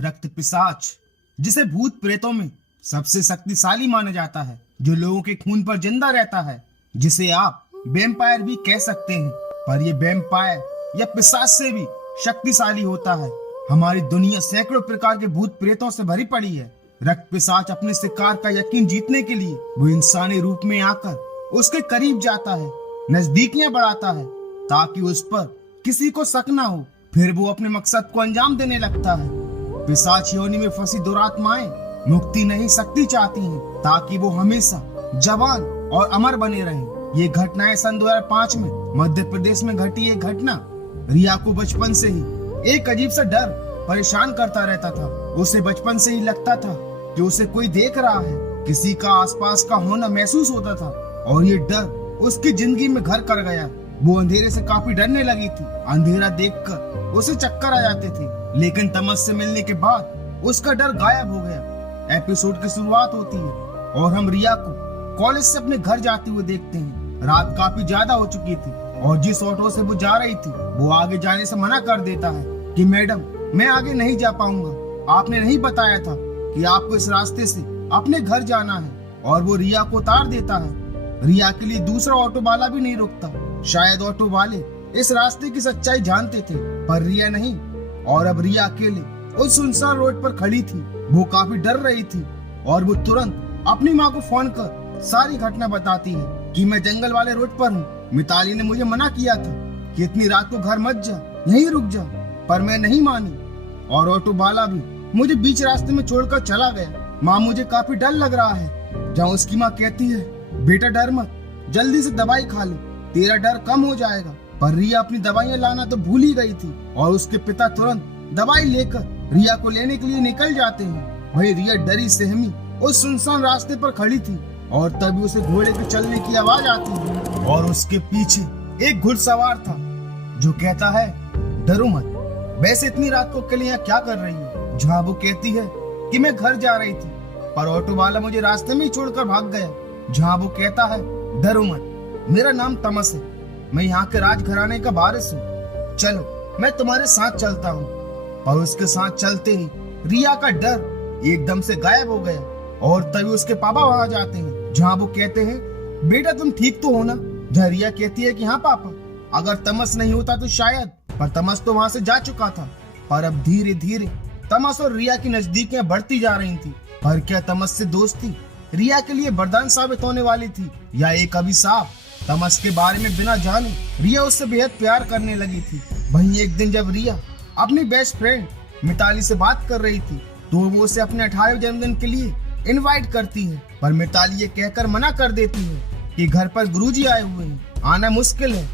रक्त पिशाच, जिसे भूत प्रेतों में सबसे शक्तिशाली माना जाता है, जो लोगों के खून पर जिंदा रहता है, जिसे आप वैम्पायर भी कह सकते हैं। पर ये वैम्पायर या पिशाच से भी शक्तिशाली होता है। हमारी दुनिया सैकड़ों प्रकार के भूत प्रेतों से भरी पड़ी है। रक्त पिशाच अपने शिकार का यकीन जीतने के लिए वो इंसानी रूप में आकर उसके करीब जाता है, नजदीकियां बढ़ाता है, ताकि उस पर किसी को शक ना हो। फिर वो अपने मकसद को अंजाम देने लगता है। पिशाच योनि में फंसी दुरात्माएं मुक्ति नहीं शक्ति चाहती हैं, ताकि वो हमेशा जवान और अमर बने रहें। ये घटनाएं सन 2005 में मध्य प्रदेश में घटी। एक घटना रिया को बचपन से ही एक अजीब सा डर परेशान करता रहता था। उसे बचपन से ही लगता था कि उसे कोई देख रहा है, किसी का आसपास का होना महसूस होता था, और ये डर उसकी जिंदगी में घर कर गया। वो अंधेरे से काफी डरने लगी थी। अंधेरा देखकर उसे चक्कर आ जाते थे, लेकिन तमस से मिलने के बाद उसका डर गायब हो गया। एपिसोड की शुरुआत होती है और हम रिया को कॉलेज से अपने घर जाते हुए देखते हैं। रात काफी ज्यादा हो चुकी थी और जिस ऑटो से वो जा रही थी वो आगे जाने से मना कर देता है कि मैडम, मैं आगे नहीं जा पाऊंगा, आपने नहीं बताया था कि आपको इस रास्ते से अपने घर जाना है। और वो रिया को उतार देता है। रिया के लिए दूसरा ऑटो वाला भी नहीं रुकता। शायद ऑटो वाले इस रास्ते की सच्चाई जानते थे, पर रिया नहीं। और अब रिया अकेले उस सुनसान रोड पर खड़ी थी। वो काफी डर रही थी और वो तुरंत अपनी माँ को फोन कर सारी घटना बताती है कि मैं जंगल वाले रोड पर हूँ। मिताली ने मुझे मना किया था कि इतनी रात को घर मत जा, यहीं रुक जा, पर मैं नहीं मानी और ऑटो वाला भी मुझे बीच रास्ते में छोड़कर चला गया। माँ, मुझे काफी डर लग रहा है। जहाँ उसकी माँ कहती है, बेटा डर मत, जल्दी से दवाई खा ले, तेरा डर कम हो जाएगा। पर रिया अपनी दवाइयाँ लाना तो भूल ही गई थी और उसके पिता तुरंत दवाई लेकर रिया को लेने के लिए निकल जाते हैं। वही रिया डरी सहमी उस सुनसान रास्ते पर खड़ी थी और तभी उसे घोड़े के चलने की आवाज आती है और उसके पीछे एक घुड़सवार था जो कहता है, डरो मत, वैसे इतनी रात को अकेले यहाँ क्या कर रही हो। जहाँ वो कहती है कि मैं घर जा रही थी, पर ऑटो वाला मुझे रास्ते में ही छोड़कर भाग गया। जहाँ वो कहता है, डरो मत, मेरा नाम तमस है, मैं यहाँ के राजघराने का वारिस हूँ, चलो मैं तुम्हारे साथ चलता हूँ। पर उसके साथ चलते ही रिया का डर एकदम से गायब हो गया और तभी उसके पापा वहां जाते हैं। जहाँ वो कहते हैं, बेटा तुम ठीक तो हो ना। जहाँ रिया कहती है कि हाँ पापा, अगर तमस नहीं होता तो शायद, पर तमस तो वहां से जा चुका था। पर अब धीरे धीरे तमस और रिया की नजदीकियां बढ़ती जा रही थी। पर क्या तमस से दोस्ती रिया के लिए वरदान साबित होने वाली थी या एक अभिशाप? तमस के बारे में बिना जाने रिया उससे बेहद प्यार करने लगी थी। वहीं एक दिन जब रिया अपनी बेस्ट फ्रेंड मिताली से बात कर रही थी तो वो उसे अपने 18वें जन्मदिन के लिए इनवाइट करती है, पर मिताली ये कहकर मना कर देती है कि घर पर गुरुजी आए हुए हैं, आना मुश्किल है।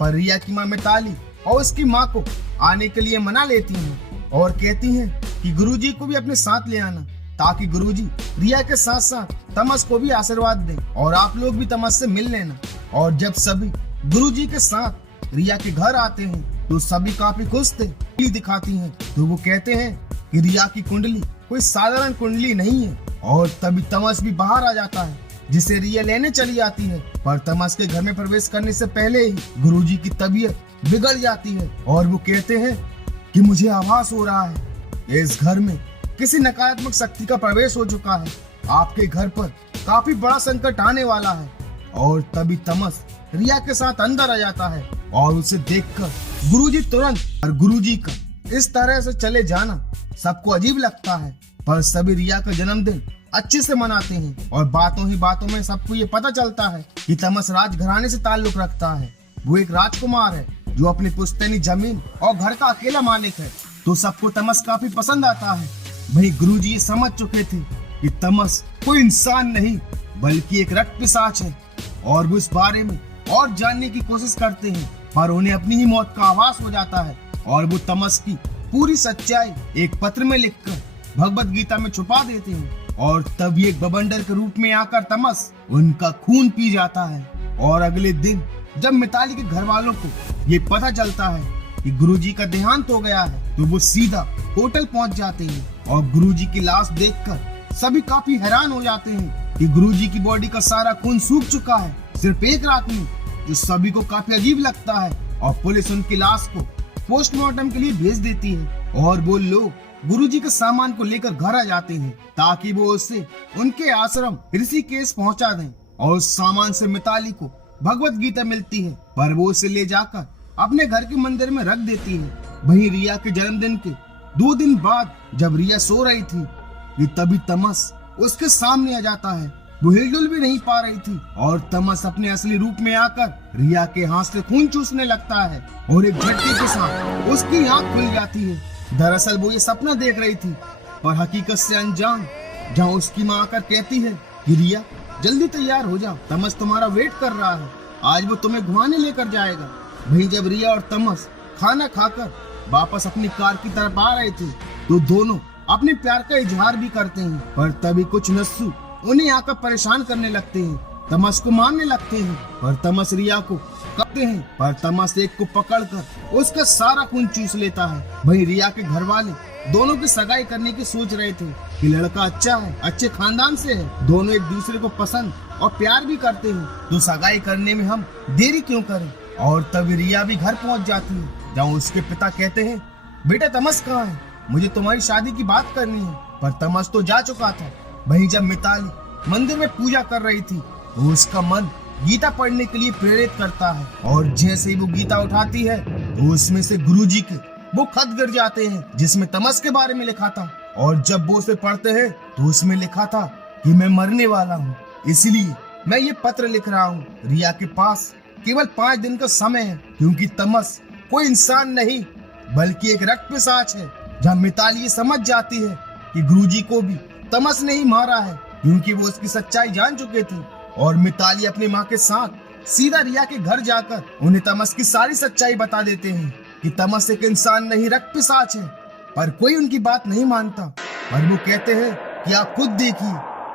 पर रिया की माँ मिताली और उसकी माँ को आने के लिए मना लेती हैं और कहती हैं कि गुरुजी को भी अपने साथ ले आना, ताकि गुरुजी रिया के साथ साथ तमस को भी आशीर्वाद दें और आप लोग भी तमस से मिल लेना। और जब सभी गुरुजी के साथ रिया के घर आते हैं तो सभी काफी खुश थे। दिखाती हैं तो वो कहते हैं कि रिया की कुंडली कोई साधारण कुंडली नहीं है। और तभी तमस भी बाहर आ जाता है, जिसे रिया लेने चली जाती है। पर तमस के घर में प्रवेश करने से पहले ही गुरुजी की तबीयत बिगड़ जाती है और वो कहते हैं कि मुझे आभास हो रहा है इस घर में किसी नकारात्मक शक्ति का प्रवेश हो चुका है, आपके घर पर काफी बड़ा संकट आने वाला है। और तभी तमस रिया के साथ अंदर आ जाता है और उसे देखकर गुरुजी तुरंत, और गुरुजी का इस तरह से चले जाना सबको अजीब लगता है। पर सभी रिया का जन्मदिन अच्छे से मनाते हैं और बातों ही बातों में सबको ये पता चलता है कि तमस राजघराने से ताल्लुक रखता है। वो एक राजकुमार है जो अपनी पुश्तैनी जमीन और घर का अकेला मालिक है। तो सबको तमस काफी पसंद आता है। वही गुरुजी ये समझ चुके थे कि तमस कोई इंसान नहीं बल्कि एक रक्त पिशाच है और वो इस बारे में और जानने की कोशिश करते हैं, पर उन्हें अपनी ही मौत का आभास हो जाता है और वो तमस की पूरी सच्चाई एक पत्र में लिखकर भगवत गीता में छुपा देते हैं। और तभी एक बवंडर के रूप में आकर तमस उनका खून पी जाता है। और अगले दिन जब मिताली के घर वालों को ये पता चलता है कि गुरुजी का देहांत हो गया है तो वो सीधा होटल पहुंच जाते हैं और गुरुजी की लाश देखकर सभी काफी हैरान हो जाते हैं कि गुरुजी की बॉडी का सारा खून सूख चुका है सिर्फ एक रात में, जो सभी को काफी अजीब लगता है। और पुलिस उनकी लाश को पोस्टमार्टम के लिए भेज देती है और वो लोग गुरुजी के सामान को लेकर घर आ जाते हैं ताकि वो उसे उनके आश्रम ऋषिकेश पहुंचा दें और उस सामान से मिताली को भगवत गीता मिलती है, पर वो उसे ले जाकर अपने घर के मंदिर में रख देती है। वहीं रिया के जन्मदिन के 2 दिन बाद जब रिया सो रही थी कि तभी तमस उसके सामने आ जाता है। वो हिलडुल भी नहीं पा रही थी और तमस अपने असली रूप में आकर रिया के हाथ से खून चूसने लगता है और एक झटके के साथ उसकी आंख खुल जाती है। दरअसल वो ये सपना देख रही थी पर हकीकत से अनजान, जहाँ उसकी माँ आकर कहती है कि रिया जल्दी तैयार हो जाओ, तमस तुम्हारा वेट कर रहा है, आज वो तुम्हें घुमाने लेकर जाएगा। वहीं जब रिया और तमस खाना खाकर वापस अपनी कार की तरफ आ रहे थे तो दोनों अपने प्यार का इजहार भी करते हैं, पर तभी कुछ नस्सू उन्हें आकर परेशान करने लगते हैं, तमस को मारने लगते हैं। पर तमस रिया को करते हैं, पर तमस एक को पकड़कर उसका सारा खून चूस लेता है। वहीं रिया के घर वाले दोनों की सगाई करने की सोच रहे थे कि लड़का अच्छा है, अच्छे खानदान से है, दोनों एक दूसरे को पसंद और प्यार भी करते हैं, तो सगाई करने में हम देरी क्यों करें। और तभी रिया भी घर पहुंच जाती है, जहाँ उसके पिता कहते हैं बेटा तमस कहाँ है, मुझे तुम्हारी शादी की बात करनी है। पर तमस तो जा चुका था। वहीं जब मिताली मंदिर में पूजा कर रही थी तो उसका मन गीता पढ़ने के लिए प्रेरित करता है और जैसे ही वो गीता उठाती है तो उसमें से गुरुजी के वो खत गिर जाते हैं जिसमें तमस के बारे में लिखा था। और जब वो उसे पढ़ते हैं तो उसमें लिखा था कि मैं मरने वाला हूँ, इसलिए मैं ये पत्र लिख रहा हूँ। रिया के पास केवल 5 दिन का समय है क्योंकि तमस कोई इंसान नहीं बल्कि एक रक्त पिशाच है। जहाँ मिताली ये समझ जाती है कि गुरुजी को भी तमस ने ही मारा है क्योंकि वो उसकी सच्चाई जान चुके थे। और मिताली अपनी माँ के साथ सीधा रिया के घर जाकर उन्हें तमस की सारी सच्चाई बता देते हैं कि तमस एक इंसान नहीं रक्त पिशाच है। पर कोई उनकी बात नहीं मानता और वो कहते हैं कि आप खुद देखिए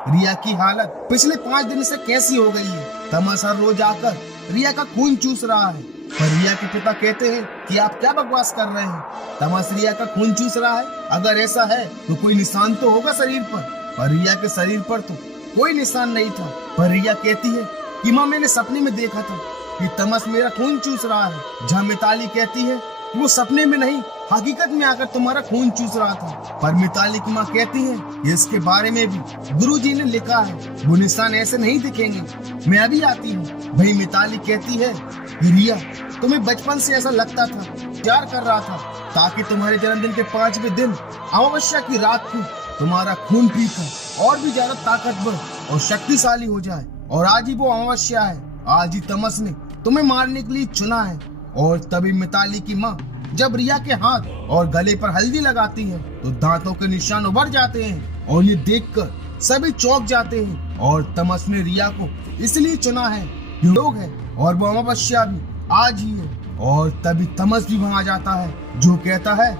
रिया की हालत पिछले 5 दिन से कैसी हो गई है। तमस हर रोज आकर रिया का खून चूस रहा है। पर रिया के पिता कहते हैं कि आप क्या बकवास कर रहे हैं, तमस रिया का खून चूस रहा है, अगर ऐसा है तो कोई निशान तो होगा शरीर पर रिया के शरीर पर तो कोई निशान नहीं था। पर रिया कहती है कि माँ मैंने सपने में देखा था कि तमस मेरा खून चूस रहा है। जहाँ मिताली कहती है कि वो सपने में नहीं हकीकत में आकर तुम्हारा खून चूस रहा था। पर मिताली की माँ कहती है कि इसके बारे में भी गुरुजी ने लिखा है, वो निशान ऐसे नहीं दिखेंगे, मैं अभी आती हूँ। वही मिताली कहती है रिया तुम्हें बचपन से ऐसा लगता था, प्यार कर रहा था ताकि तुम्हारे जन्मदिन के 5वें दिन अमावस्या की रात को तुम्हारा खून पीकर और भी ज्यादा ताकतवर और शक्तिशाली हो जाए। और आज ही वो अमावस्या है, आज ही तमस ने तुम्हें मारने के लिए चुना है। और तभी मिताली की माँ जब रिया के हाथ और गले पर हल्दी लगाती है तो दांतों के निशान उभर जाते हैं और ये देखकर सभी चौंक जाते हैं। और तमस ने रिया को इसलिए चुना है कि लोग है और वो अमावस्या भी आज ही है। और तभी तमस भी वहां जाता है जो कहता है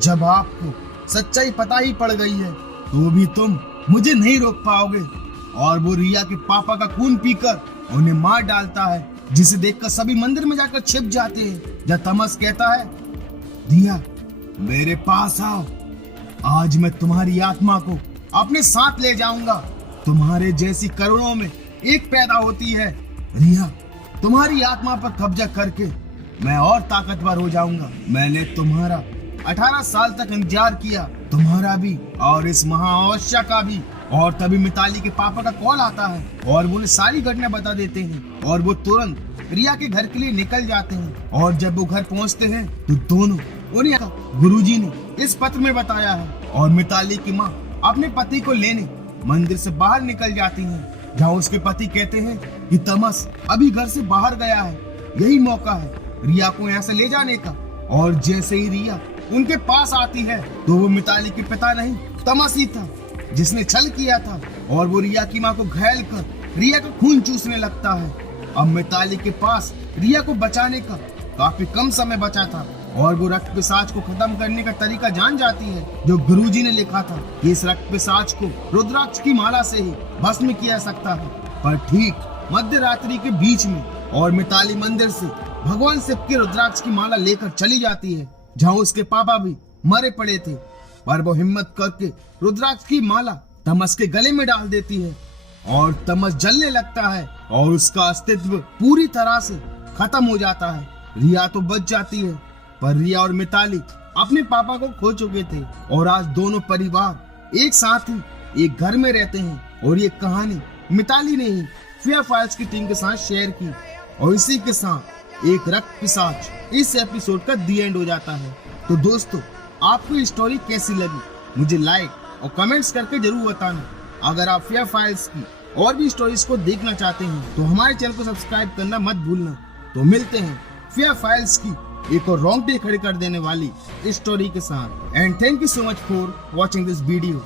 जब आपको सच्चाई पता ही पड़ गई है तो भी तुम मुझे नहीं रोक पाओगे। और वो रिया के पापा का खून पीकर उन्हें मार डालता है, जिसे देखकर सभी मंदिर में जाकर छिप जाते हैं। जब तमस कहता है रिया मेरे पास आओ, आज मैं तुम्हारी आत्मा को अपने साथ ले जाऊंगा, तुम्हारे जैसी करोड़ों में एक पैदा होती है। रिया तुम्हारी आत्मा पर कब्जा करके मैं और ताकतवर हो जाऊंगा। मैंने तुम्हारा 18 साल तक इंतजार किया, तुम्हारा भी और इस महाअमावस्या का भी। और तभी मिताली के पापा का कॉल आता है और वो उन्हें सारी घटना बता देते हैं और वो तुरंत रिया के घर के लिए निकल जाते हैं। और जब वो घर पहुंचते हैं तो दोनों उन्हें गुरुजी ने इस पत्र में बताया है। और मिताली की माँ अपने पति को लेने मंदिर से बाहर निकल जाती है, जहाँ उसके पति कहते हैं कि तमस अभी घर से बाहर गया है, यही मौका है रिया को यहाँ से ले जाने का। और जैसे ही रिया उनके पास आती है तो वो मिताली के पिता नहीं तमस ही था जिसने छल किया था। और वो रिया की माँ को घायल कर रिया का खून चूसने लगता है। अब मिताली के पास रिया को बचाने का काफी कम समय बचा था और वो रक्त पिशाच को खत्म करने का तरीका जान जाती है जो गुरुजी ने लिखा था कि इस रक्त पिशाच को रुद्राक्ष की माला से ही भस्म किया सकता है। पर ठीक मध्य रात्रि के बीच में और मिताली मंदिर से भगवान शिव की रुद्राक्ष की माला लेकर चली जाती है, जहाँ उसके पापा भी मरे पड़े थे। पर वो हिम्मत करके रुद्राक्ष की माला तमस के गले में डाल देती है और तमस जलने लगता है और उसका अस्तित्व पूरी तरह से खत्म हो जाता है। रिया तो बच जाती है पर रिया और मिताली अपने पापा को खो चुके थे और आज दोनों परिवार एक साथ ही एक घर में रहते हैं। और ये कहानी मिताली ने ही फियर फाइल्स की टीम के साथ शेयर की और इसी के साथ एक रक्त पिशाच इस एपिसोड का दी एंड हो जाता है। तो दोस्तों, आपको ये स्टोरी कैसी लगी मुझे लाइक और कमेंट्स करके जरूर बताना। अगर आप फियर फाइल्स की और भी स्टोरीज को देखना चाहते हैं तो हमारे चैनल को सब्सक्राइब करना मत भूलना। तो मिलते हैं फियर फाइल्स की एक और रोंगटे खड़े कर देने वाली स्टोरी के साथ। And thank you so much for watching this video.